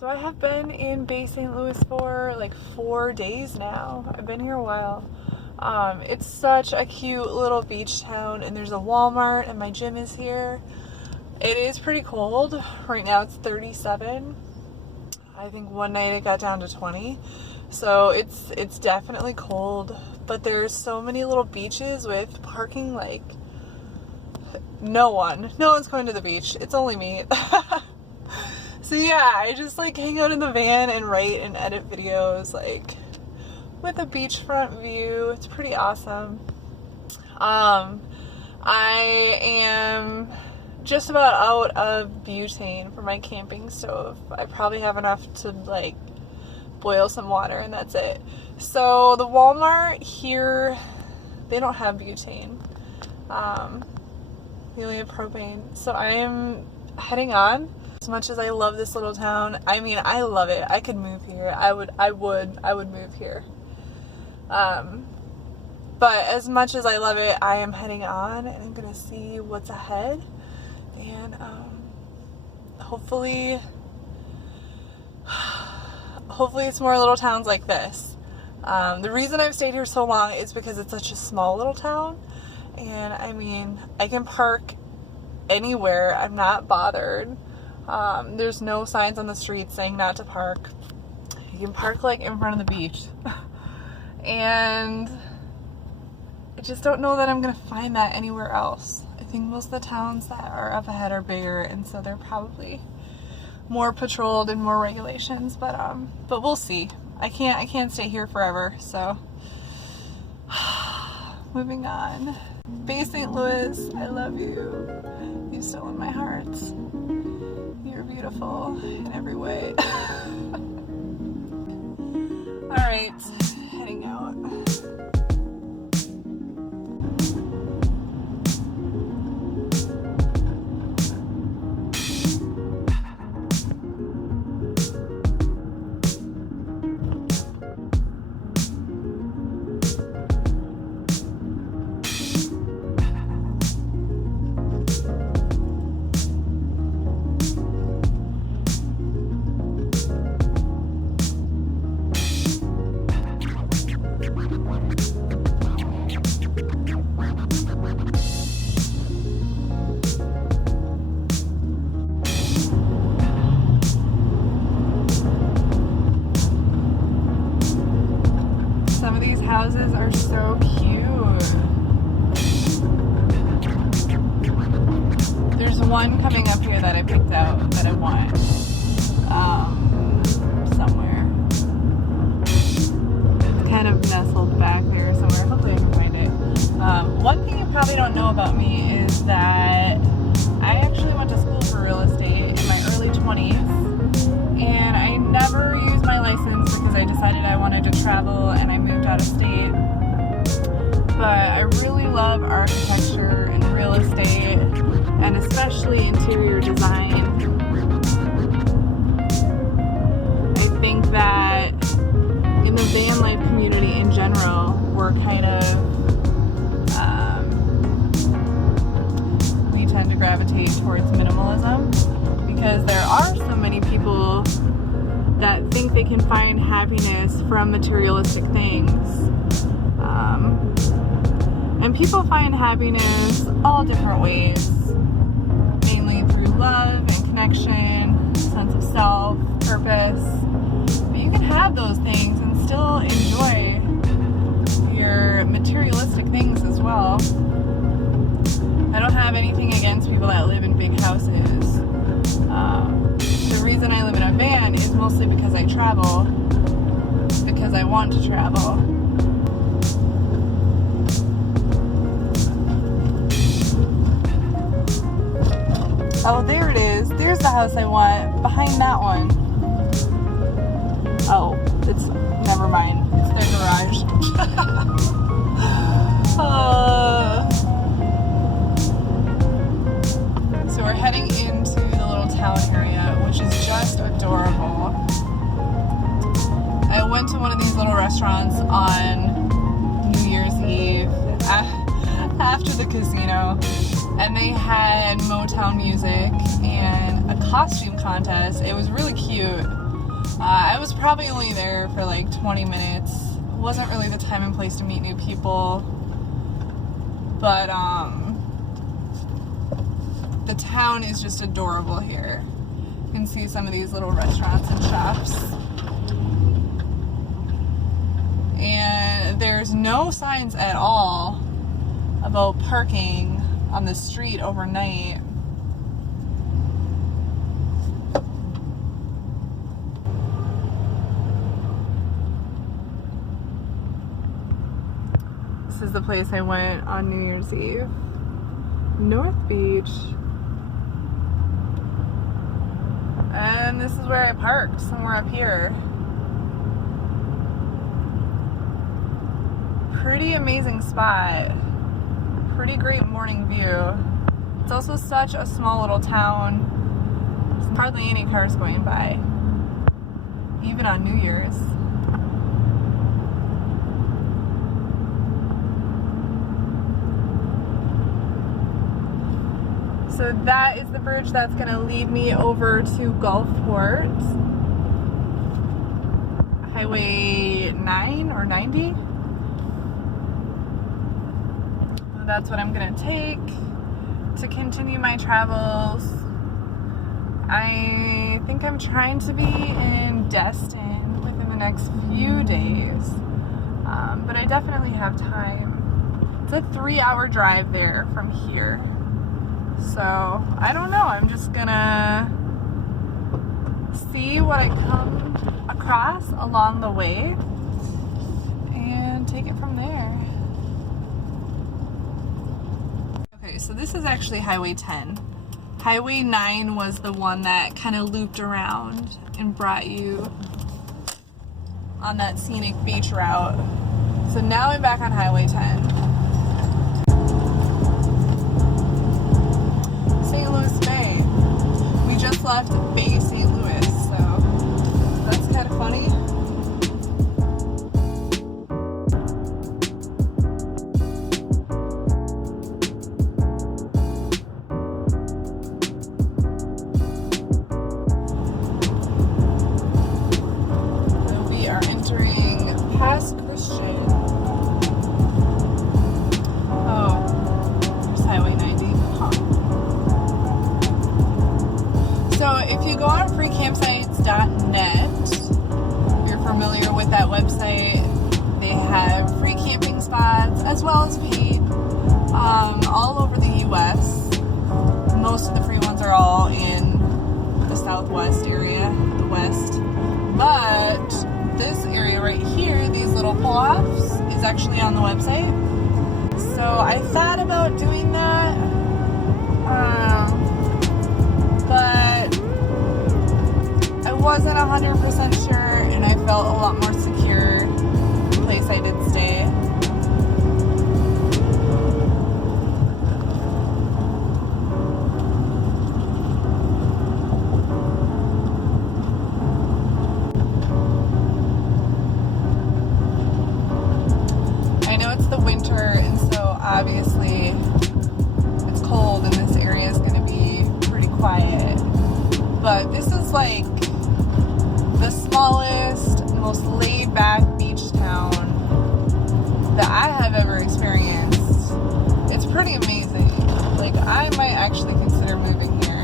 So I have been in Bay St. Louis for like 4 days now. I've been here a while. It's such a cute little beach town, and there's a Walmart, and my gym is here. It is pretty cold. Right now it's 37. I think one night it got down to 20. So it's definitely cold, but there's so many little beaches with parking like no one's going to the beach. It's only me. So yeah, I just like hang out in the van and write and edit videos like with a beachfront view. It's pretty awesome. I am just about out of butane for my camping stove. I probably have enough to like boil some water and that's it. So the Walmart here, they don't have butane. They only have propane. So I am heading on. As much as I love this little town, I mean, I love it. I could move here. I would move here. But as much as I love it, I am heading on and I'm gonna see what's ahead. And hopefully it's more little towns like this. The reason I've stayed here so long is because it's such a small little town. And I mean, I can park anywhere. I'm not bothered. There's no signs on the street saying not to park. You can park like in front of the beach. And I just don't know that I'm gonna find that anywhere else. I think most of the towns that are up ahead are bigger, and so they're probably more patrolled and more regulations, but we'll see. I can't stay here forever, so moving on. Bay St. Louis, I love you. You're still in my heart. You're beautiful in every way. Alright, heading out. Houses are so cute. There's one coming up here that I picked out that I want somewhere. It's kind of nestled back there somewhere. Hopefully I can find it. One thing you probably don't know about me is that I actually went to school for real estate in my early 20s. And I never used my license because I decided I wanted to travel and I moved out of state. But I really love architecture and real estate, and especially interior design. I think that in the van life community in general, we're kind of, we tend to gravitate towards minimalism. Because there are so many people that think they can find happiness from materialistic things. And people find happiness all different ways, mainly through love and connection, sense of self, purpose. But you can have those things and still enjoy your materialistic things as well. I don't have anything against people that live in big houses. The reason I live in a van is mostly because I travel, because I want to travel. Oh, there it is. There's the house I want, behind that one. Oh, it's, never mind. It's their garage. So we're heading into the little town area, which is just adorable. I went to one of these little restaurants on New Year's Eve after the casino, and they had Motown music and a costume contest. It was really cute. I was probably only there for like 20 minutes. It wasn't really the time and place to meet new people. But the town is just adorable here. You can see some of these little restaurants and shops. And there's no signs at all about parking on the street overnight. This is the place I went on New Year's Eve. North Beach. And this is where I parked, somewhere up here. Pretty amazing spot. Pretty great morning view. It's also such a small little town. There's hardly any cars going by, even on New Year's. So that is the bridge that's going to lead me over to Gulfport. Highway 9 or 90. That's what I'm going to take to continue my travels. I think I'm trying to be in Destin within the next few days. But I definitely have time. It's a 3-hour drive there from here. So, I don't know, I'm just gonna see what I come across along the way and take it from there. Okay, so this is actually Highway 10. Highway 9 was the one that kind of looped around and brought you on that scenic beach route. So now I'm back on Highway 10. Left Bay St. Louis, so that's kind of funny. We are entering past Christian. Oh, there's Highway 90. So if you go on freecampsites.net, if you're familiar with that website, they have free camping spots as well as paid all over the U.S. Most of the free ones are all in the southwest area, the west. But this area right here, these little pull-offs, is actually on the website. So I thought about doing that. But I wasn't 100% sure, and I felt a lot more secure in the place I did stay. I know it's the winter, and so obviously it's cold, and this area is going to be pretty quiet. But this is like the smallest, most laid-back beach town that I have ever experienced. It's pretty amazing. Like, I might actually consider moving here.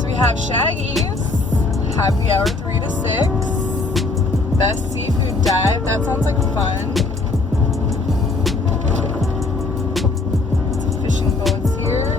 So we have Shaggy's, happy hour 3 to 6. Best seafood dive, that sounds like fun. Some fishing boats here.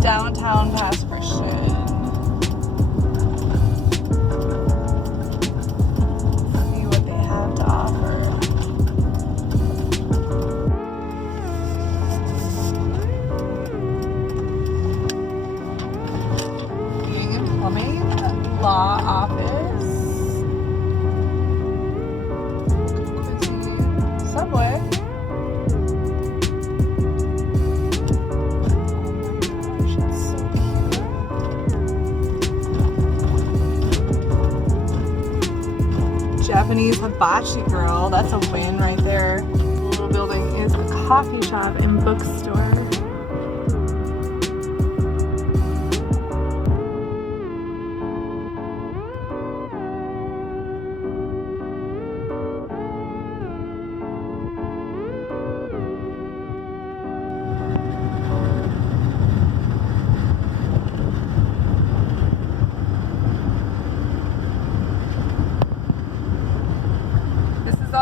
Downtown past Christian. See what they have to offer. Heating and plumbing, law office, Subway. Japanese hibachi grill, that's a win right there. The little building is a coffee shop and bookstore.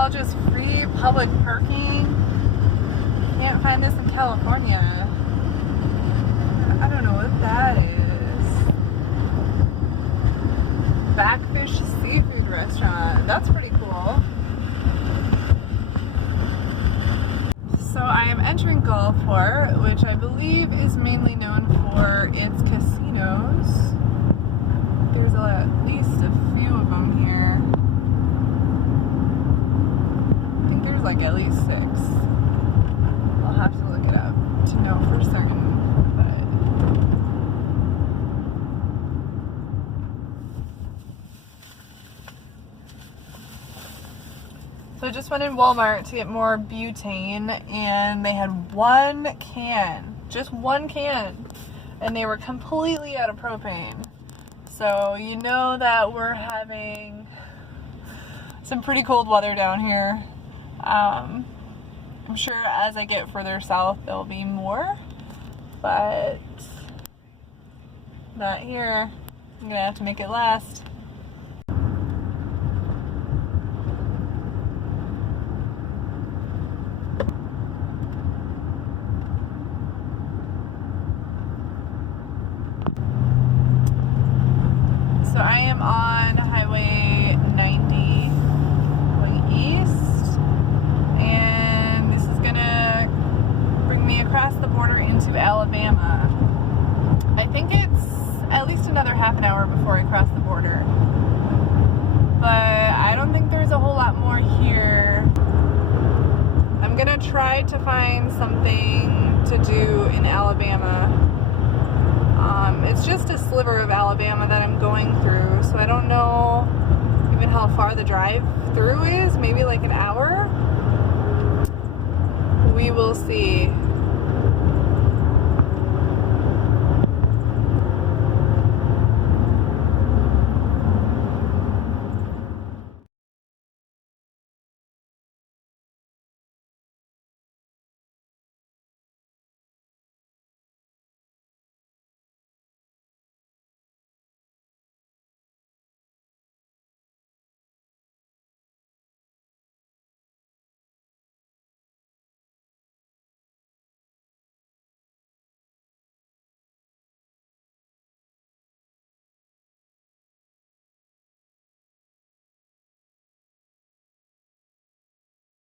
all just free public parking. Can't find this in California. I don't know what that is. Backfish Seafood Restaurant. That's pretty cool. So I am entering Gulfport, which I believe is mainly known for its casinos. There's at least a few of them here. I think there's like at least 6. I'll have to look it up to know for certain. So I just went in Walmart to get more butane, and they had 1 can, just 1 can, and they were completely out of propane. So you know that we're having some pretty cold weather down here. I'm sure as I get further south there'll be more, but not here. I'm gonna have to make it last. So I am on Highway 90 going east, and this is gonna bring me across the border into Alabama. I think it's at least another half an hour before I cross the border, but I don't think there's a whole lot more here. I'm gonna try to find something to do in Alabama. It's just a sliver of Alabama that I'm going through, so I don't know even how far the drive through is, maybe like an hour. We will see.